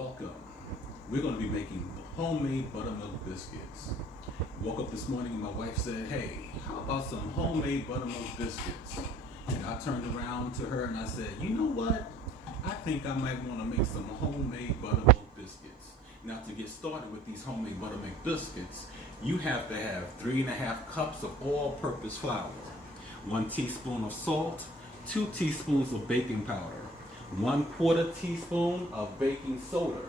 Welcome. We're going to be making homemade buttermilk biscuits. Woke up this morning and my wife said, hey, how about some homemade buttermilk biscuits? And I turned around to her and I said, you know what? I think I might want to make some homemade buttermilk biscuits. Now to get started with these homemade buttermilk biscuits, you have to have 3.5 cups of all-purpose flour, 1 teaspoon of salt, 2 teaspoons of baking powder, 1/4 teaspoon of baking soda,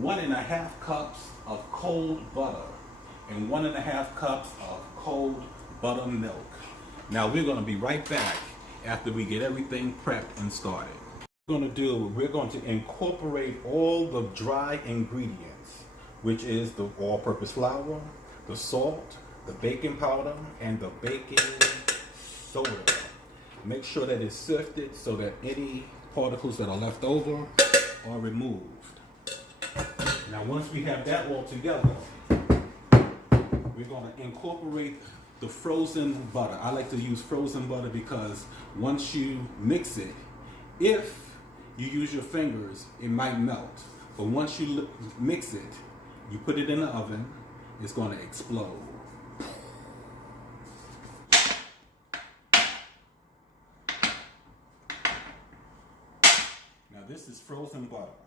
1.5 cups of cold butter, and 1.5 cups of cold buttermilk. Now we're going to be right back after we get everything prepped and started. We're going to incorporate all the dry ingredients, which is the all-purpose flour, the salt, the baking powder, and the baking soda. Make sure that it's sifted so that any particles that are left over are removed. Now once we have that all together, we're going to incorporate the frozen butter. I like to use frozen butter because once you mix it, if you use your fingers, it might melt. But once you mix it, you put it in the oven, it's going to explode. Now this is frozen butter.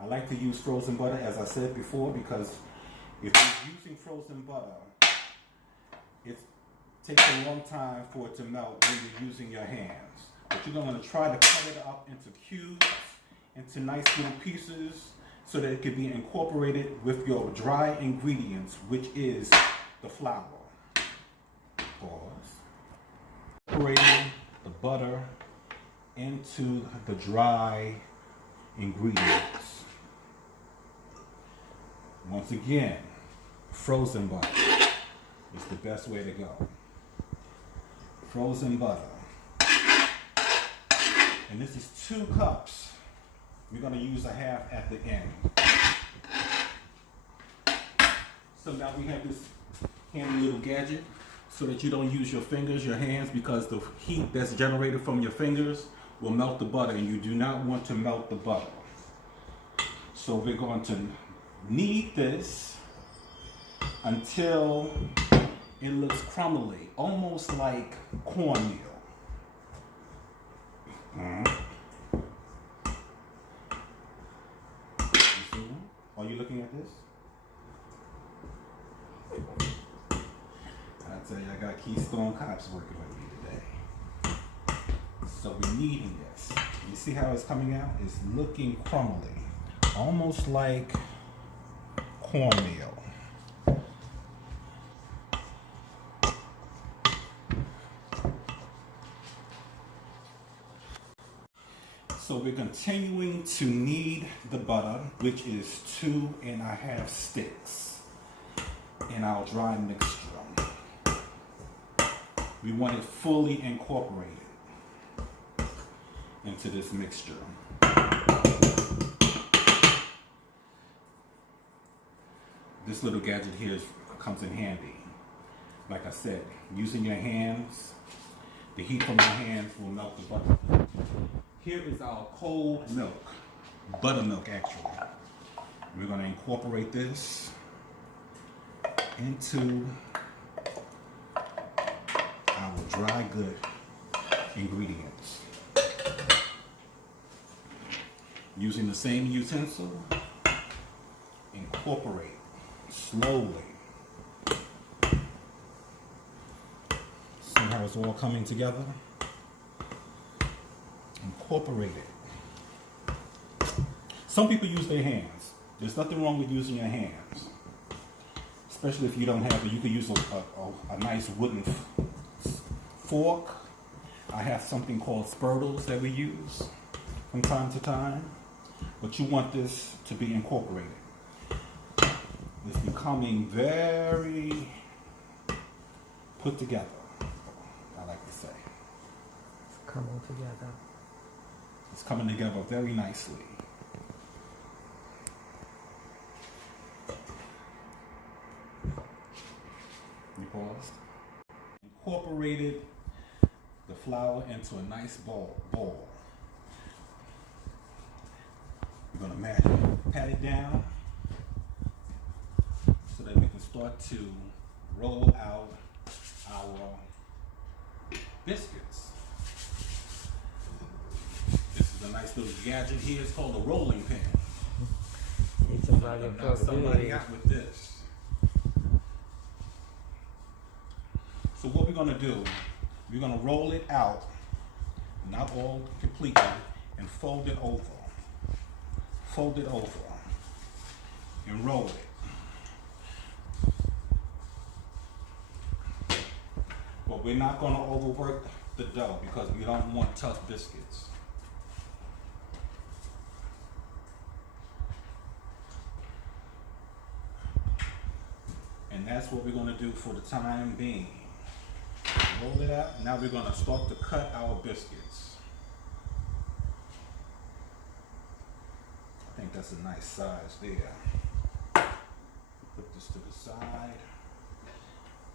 I like to use frozen butter, as I said before, because if you're using frozen butter, it takes a long time for it to melt when you're using your hands. But you're going to try to cut it up into cubes, into nice little pieces, so that it can be incorporated with your dry ingredients, which is the flour. Pause. Incorporating the butter into the dry ingredients. Once again, frozen butter is the best way to go. Frozen butter. And this is 2 cups. We're going to use 1/2 at the end. So now we have this handy little gadget so that you don't use your fingers, your hands, because the heat that's generated from your fingers will melt the butter, and you do not want to melt the butter. So we're going to knead this until it looks crumbly, almost like cornmeal. Are you looking at this? I tell you, I got Keystone Cops working with me today. So we're kneading this. You see how it's coming out? It's looking crumbly, almost like cornmeal. So we're continuing to knead the butter, which is 2.5 sticks in our dry mixture. We want it fully incorporated into this mixture. This little gadget here comes in handy. Like I said, using your hands, the heat from your hands will melt the butter. Here is our cold milk, buttermilk actually. We're going to incorporate this into our dry good ingredients. Using the same utensil, incorporate slowly. See how it's all coming together? Incorporate it. Some people use their hands. There's nothing wrong with using your hands, especially if you don't have it. You could use a nice wooden fork. I have something called spurtles that we use from time to time, but you want this to be incorporated. It's becoming very put together, I like to say. It's coming together. It's coming together very nicely. You paused. Incorporated the flour into a nice bowl. We're going to mash it. pat it down so that we can start to roll out our biscuits. This is a nice little gadget here. It's called a rolling pin. Need somebody to Knock somebody do out with this. So what we're gonna do, we're gonna roll it out, not all completely, and fold it over. Fold it over and roll it. But we're not gonna overwork the dough because we don't want tough biscuits. And that's what we're gonna do for the time being. Roll it out. Now we're gonna start to cut our biscuits. I think that's a nice size there. Put this to the side.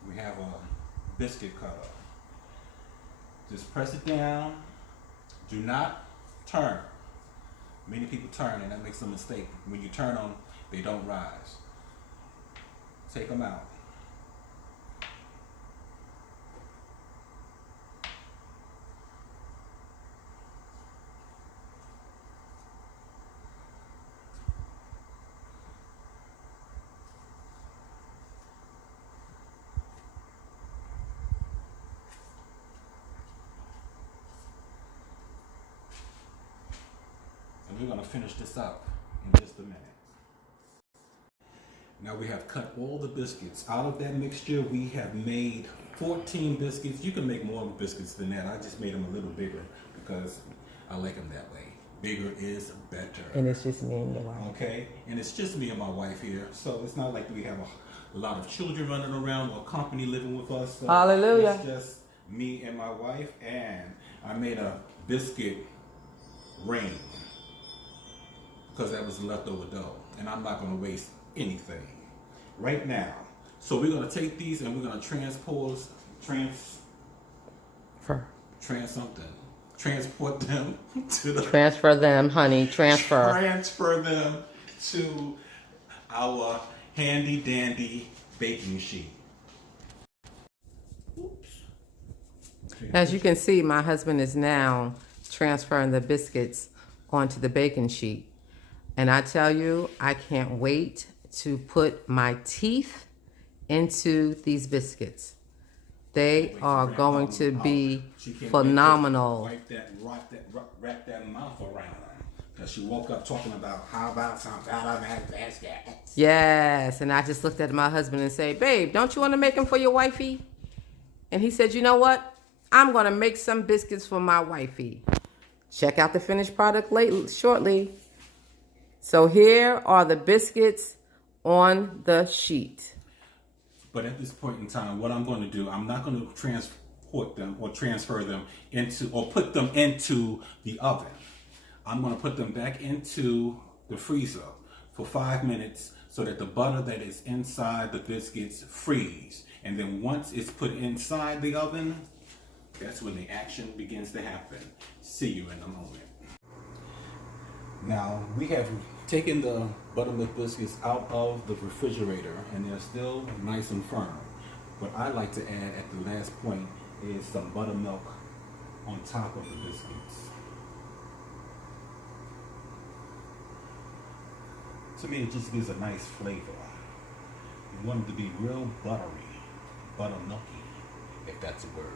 We have a biscuit cutter. Just press it down. Do not turn. Many people turn and that makes a mistake. When you turn them, they don't rise. Take them out. And we're going to finish this up in just a minute. Now we have cut all the biscuits. Out of that mixture, we have made 14 biscuits. You can make more biscuits than that. I just made them a little bigger because I like them that way. Bigger is better. And it's just me and your wife. Okay? And it's just me and my wife here. So it's not like we have a lot of children running around or company living with us. So Hallelujah. it's just me and my wife. And I made a biscuit ring because that was leftover dough. And I'm not going to waste anything right now. So we're going to take these and we're going to transport them to the Transfer them, honey. Transfer. transfer them to our handy dandy baking sheet. Oops. As you can see, my husband is now transferring the biscuits onto the baking sheet. And I tell you, I can't wait to put my teeth into these biscuits. They are going to be phenomenal. Wrap that mouth around her. Because she woke up talking about how about some buttermilk biscuits. Yes, and I just looked at my husband and said, babe, don't you want to make them for your wifey? And he said, you know what? I'm going to make some biscuits for my wifey. Check out the finished product shortly. So here are the biscuits on the sheet. But at this point in time, what I'm going to do, I'm not going to transport them or transfer them into or put them into the oven. I'm going to put them back into the freezer for 5 minutes so that the butter that is inside the biscuits freeze. And then once it's put inside the oven, that's when the action begins to happen. See you in a moment. Now, we have taken the buttermilk biscuits out of the refrigerator and they're still nice and firm. What I like to add at the last point is some buttermilk on top of the biscuits. To me, it just gives a nice flavor. You want it to be real buttery, buttermilky, if that's a word.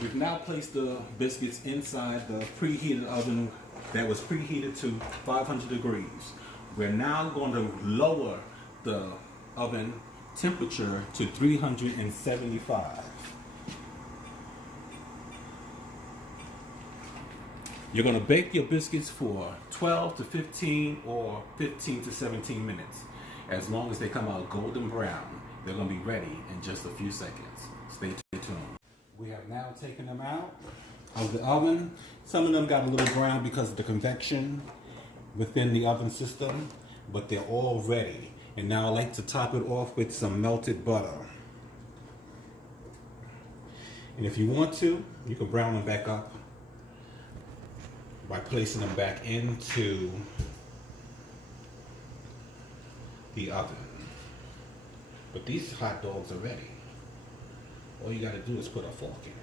We've now placed the biscuits inside the preheated oven that was preheated to 500 degrees. We're now going to lower the oven temperature to 375. You're going to bake your biscuits for 12 to 15 or 15 to 17 minutes. As long as they come out golden brown, they're going to be ready in just a few seconds. Stay tuned. We have now taken them out of the oven. Some of them got a little brown because of the convection within the oven system, but they're all ready. And now I like to top it off with some melted butter. And if you want to, you can brown them back up by placing them back into the oven. But these hot dogs are ready. All you gotta do is put a fork in it.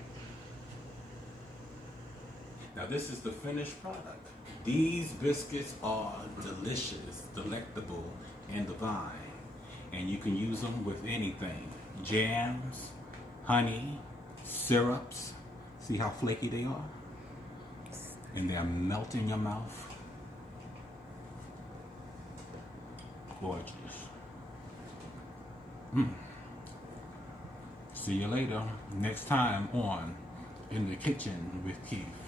Now this is the finished product. These biscuits are delicious, delectable, and divine. And you can use them with anything. Jams, honey, syrups. See how flaky they are? And they're melting in your mouth. Gorgeous. See you later. Next time on In the Kitchen with Keith.